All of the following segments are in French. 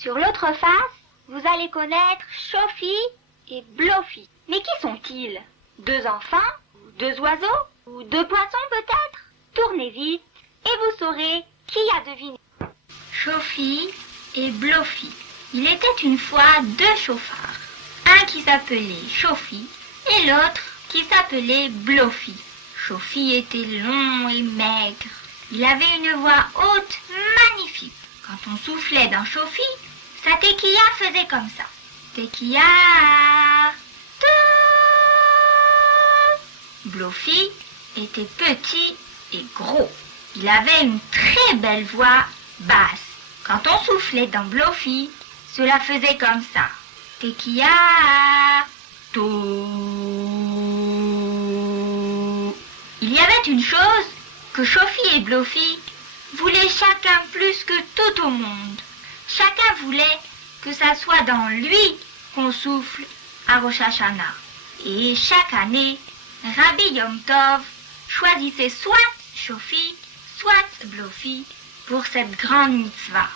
Sur l'autre face, vous allez connaître Shofi et Blofi. Mais qui sont-ils? 2 enfants? 2 oiseaux? Ou 2 poissons peut-être? Tournez vite et vous saurez qui a deviné. Shofi et Blofi. Il était une fois 2 chauffards. Un qui s'appelait Shofi et l'autre qui s'appelait Blofi. Shofi était long et maigre. Il avait une voix haute magnifique. Quand on soufflait dans Shofi, sa tequilla faisait comme ça. Tequilla. Blofi était petit et gros. Il avait une très belle voix basse. Quand on soufflait dans Blofi, cela faisait comme ça. Tequilla. Il y avait une chose que Shofi et Blofi voulaient chacun plus que tout au monde. Chacun voulait que ça soit dans lui qu'on souffle à Rosh Hashanah. Et chaque année, Rabbi Yom Tov choisissait soit Shofi, soit Blofi pour cette grande mitzvah.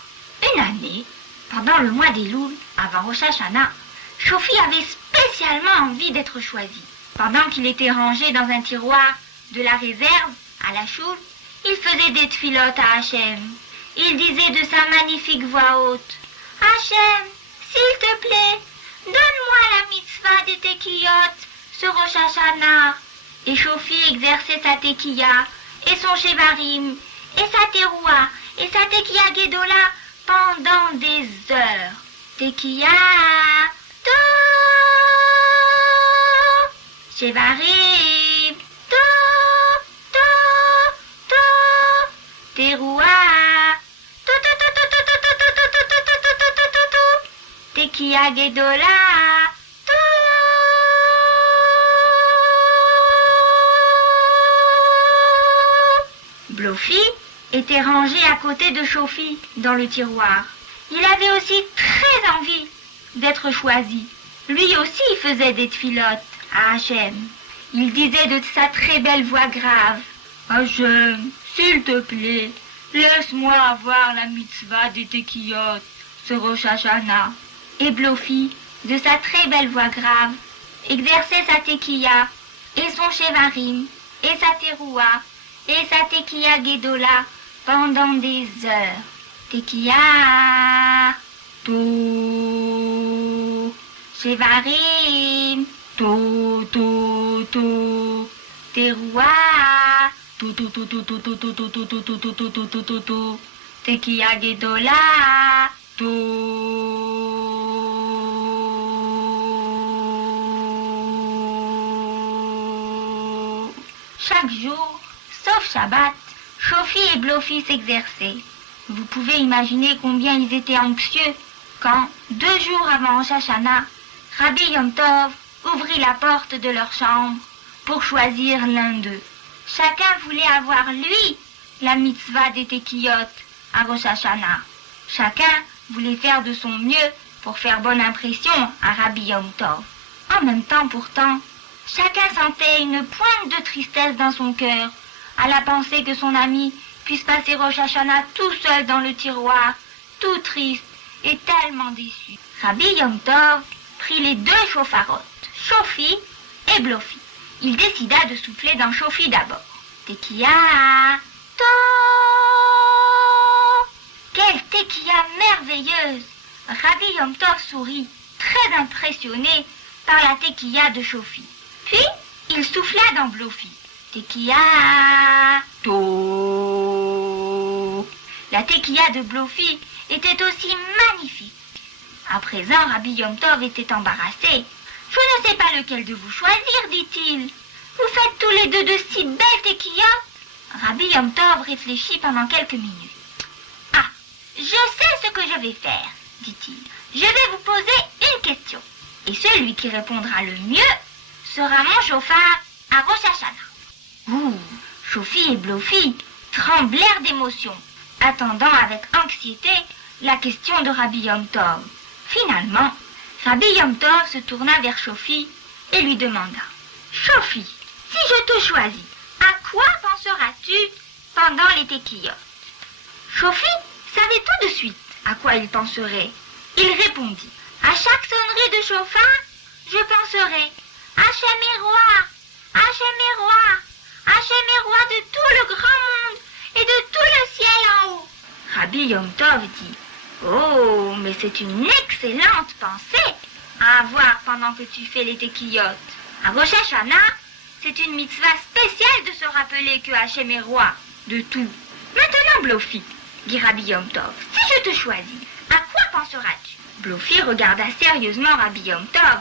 Une année, pendant le mois d'Elul, avant Rosh Hashanah, Shofi avait spécialement envie d'être choisi. Pendant qu'il était rangé dans un tiroir de la réserve à la choule, il faisait des tfilotes à Hachem. Il disait de sa magnifique voix haute: Hachem, s'il te plaît, donne-moi la mitzvah des tequillotes ce Rosh Hashanah. Et Shofi exerçait sa tequilla et son shevarim et sa teroua et sa tequilla gedola pendant des heures. Tequilla, shevarim, teroua, tequilla gedola. Blofi était rangé à côté de Shofi dans le tiroir. Il avait aussi très envie d'être choisi. Lui aussi faisait des tfilotes à Hachem. Il disait de sa très belle voix grave: Hachem, s'il te plaît, laisse-moi avoir la mitzvah des tequillotes ce Rosh Hashanah. Et Blofi, de sa très belle voix grave, exerçait sa tequilla et son shevarim et sa teroua et sa tequilla gedola pendant des heures. Tequilla, shevarim, teroua, tequilla gedola, Chaque jour, sauf Shabbat, Shofi et Blofi s'exerçaient. Vous pouvez imaginer combien ils étaient anxieux quand, 2 jours avant Rosh Hashanah, Rabbi Yom Tov ouvrit la porte de leur chambre pour choisir l'un d'eux. Chacun voulait avoir, lui, la mitzvah des tequillotes à Rosh Hashanah. Chacun voulait faire de son mieux pour faire bonne impression à Rabbi Yom Tov. En même temps, pourtant, chacun sentait une pointe de tristesse dans son cœur à la pensée que son ami puisse passer Rosh Hashanah tout seul dans le tiroir, tout triste et tellement déçu. Rabbi Yom Tov prit les 2 chauffarotes, Shofi et Blofi. Il décida de souffler dans Shofi d'abord. Tequilla, quelle tequilla merveilleuse! Rabbi Yom Tov sourit, très impressionné par la tequilla de Shofi. Puis, il souffla dans Blofi. Tequilla, La tequilla de Blofi était aussi magnifique. À présent, Rabbi Yom Tov était embarrassé. « Je ne sais pas lequel de vous choisir, dit-il. Vous faites tous les 2 de si belles tequillas. » Rabbi Yom Tov réfléchit pendant quelques minutes. « Ah, je sais ce que je vais faire, dit-il. Je vais vous poser une question. Et celui qui répondra le mieux sera mon chauffard à Rosh Hashanah. » Ouh, Shofi et Blofi tremblèrent d'émotion, attendant avec anxiété la question de Rabbi Yom Tov. Finalement, Rabbi Yom Tov se tourna vers Shofi et lui demanda: « Shofi, si je te choisis, à quoi penseras-tu pendant les tequillotes ?» Shofi savait tout de suite à quoi il penserait. Il répondit, à chaque sonnerie de chauffard, je penserai, Hachem est roi, Hachem est roi, Hachem est roi de tout le grand monde et de tout le ciel en haut. Rabbi Yom Tov dit, oh, mais c'est une excellente pensée à avoir pendant que tu fais les tequillotes. À Rosh Hashanah, c'est une mitzvah spéciale de se rappeler que Hachem est roi de tout. Maintenant, Blofi, dit Rabbi Yom Tov, si je te choisis, à quoi penseras-tu? Blofi regarda sérieusement Rabbi Yom Tov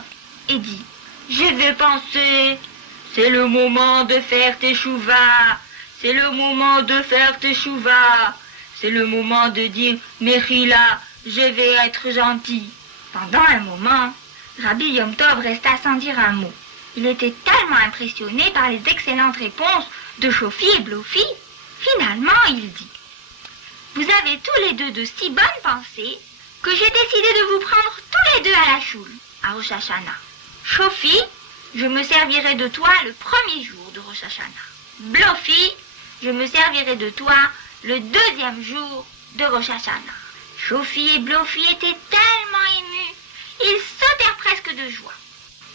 et dit, je vais penser, c'est le moment de faire teshuva, c'est le moment de faire teshuva, c'est le moment de dire, Mechila, je vais être gentil. Pendant un moment, Rabbi Yom Tov resta sans dire un mot. Il était tellement impressionné par les excellentes réponses de Shofi et Blofi. Finalement, il dit, vous avez tous les deux de si bonnes pensées que j'ai décidé de vous prendre tous les deux à la choule, à Rosh Hashanah. Shofi, je me servirai de toi le premier jour de Rosh Hashanah. Blofi, je me servirai de toi le deuxième jour de Rosh Hashanah. Shofi et Blofi étaient tellement émus, ils sautèrent presque de joie.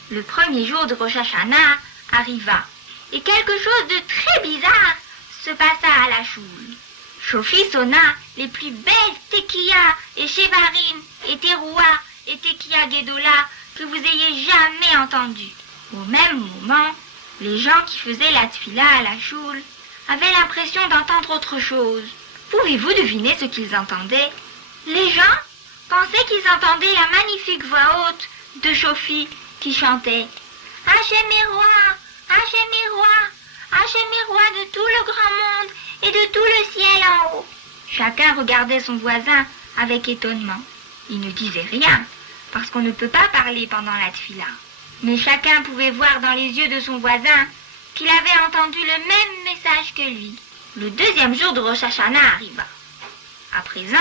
Le premier jour de Rosh Hashanah arriva, et quelque chose de très bizarre se passa à la choule. Shofi sonna les plus belles tequillas et shevarim et terouah et tequillah gedola que vous ayez jamais entendues. Au même moment, les gens qui faisaient la tfila à la choule avaient l'impression d'entendre autre chose. Pouvez-vous deviner ce qu'ils entendaient? Les gens pensaient qu'ils entendaient la magnifique voix haute de Shofi qui chantait « Hachem est roi, Hachem est roi, Hachem est roi de tout le grand monde et de tout le ciel en haut. » Chacun regardait son voisin avec étonnement. Il ne disait rien, parce qu'on ne peut pas parler pendant la tfila. Mais chacun pouvait voir dans les yeux de son voisin qu'il avait entendu le même message que lui. Le deuxième jour de Rosh Hashanah arriva. À présent,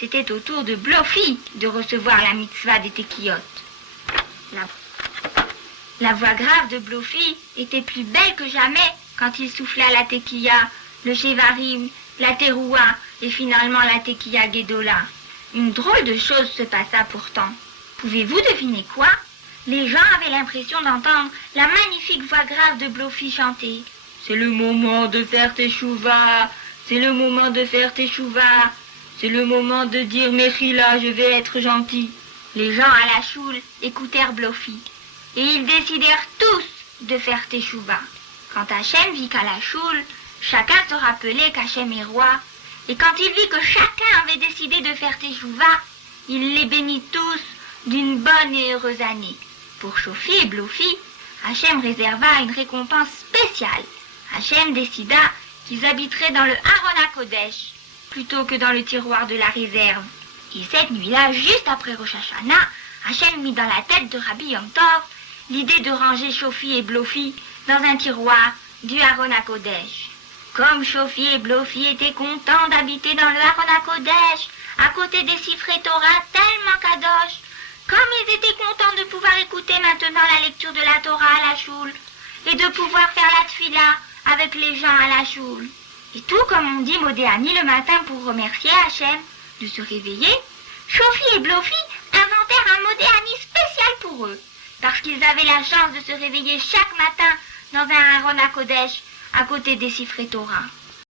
c'était au tour de Blofi de recevoir la mitzvah des tequillotes. La voix grave de Blofi était plus belle que jamais quand il souffla la tequilla, le shevarim, la terouah et finalement la tequilla gedola. Une drôle de chose se passa pourtant. Pouvez-vous deviner quoi? Les gens avaient l'impression d'entendre la magnifique voix grave de Blofi chanter. C'est le moment de faire teshuva, c'est le moment de faire teshuva, c'est le moment de dire Mechila, je vais être gentil. Les gens à la choule écoutèrent Blofi et ils décidèrent tous de faire teshuva. Quand Hachem vit qu'à la choule, chacun se rappelait qu'Hachem est roi, et quand il vit que chacun avait décidé de faire teshuva, il les bénit tous d'une bonne et heureuse année. Pour Shofi et Blofi, Hachem réserva une récompense spéciale. Hachem décida qu'ils habiteraient dans le Aron HaKodesh plutôt que dans le tiroir de la réserve. Et cette nuit-là, juste après Rosh Hashanah, Hachem mit dans la tête de Rabbi Yom Tov l'idée de ranger Shofi et Blofi dans un tiroir du Aron HaKodesh. Comme Shofi et Blofi étaient contents d'habiter dans le Aron HaKodesh, à côté des Sifrei Torah tellement kadosh, comme ils étaient contents de pouvoir écouter maintenant la lecture de la Torah à la choule et de pouvoir faire la tfila avec les gens à la choule. Et tout comme on dit Modéani le matin pour remercier Hachem de se réveiller, Shofi et Blofi inventèrent un Modéani spécial pour eux, parce qu'ils avaient la chance de se réveiller chaque matin dans un Aron HaKodesh à côté des Sifrei Torah.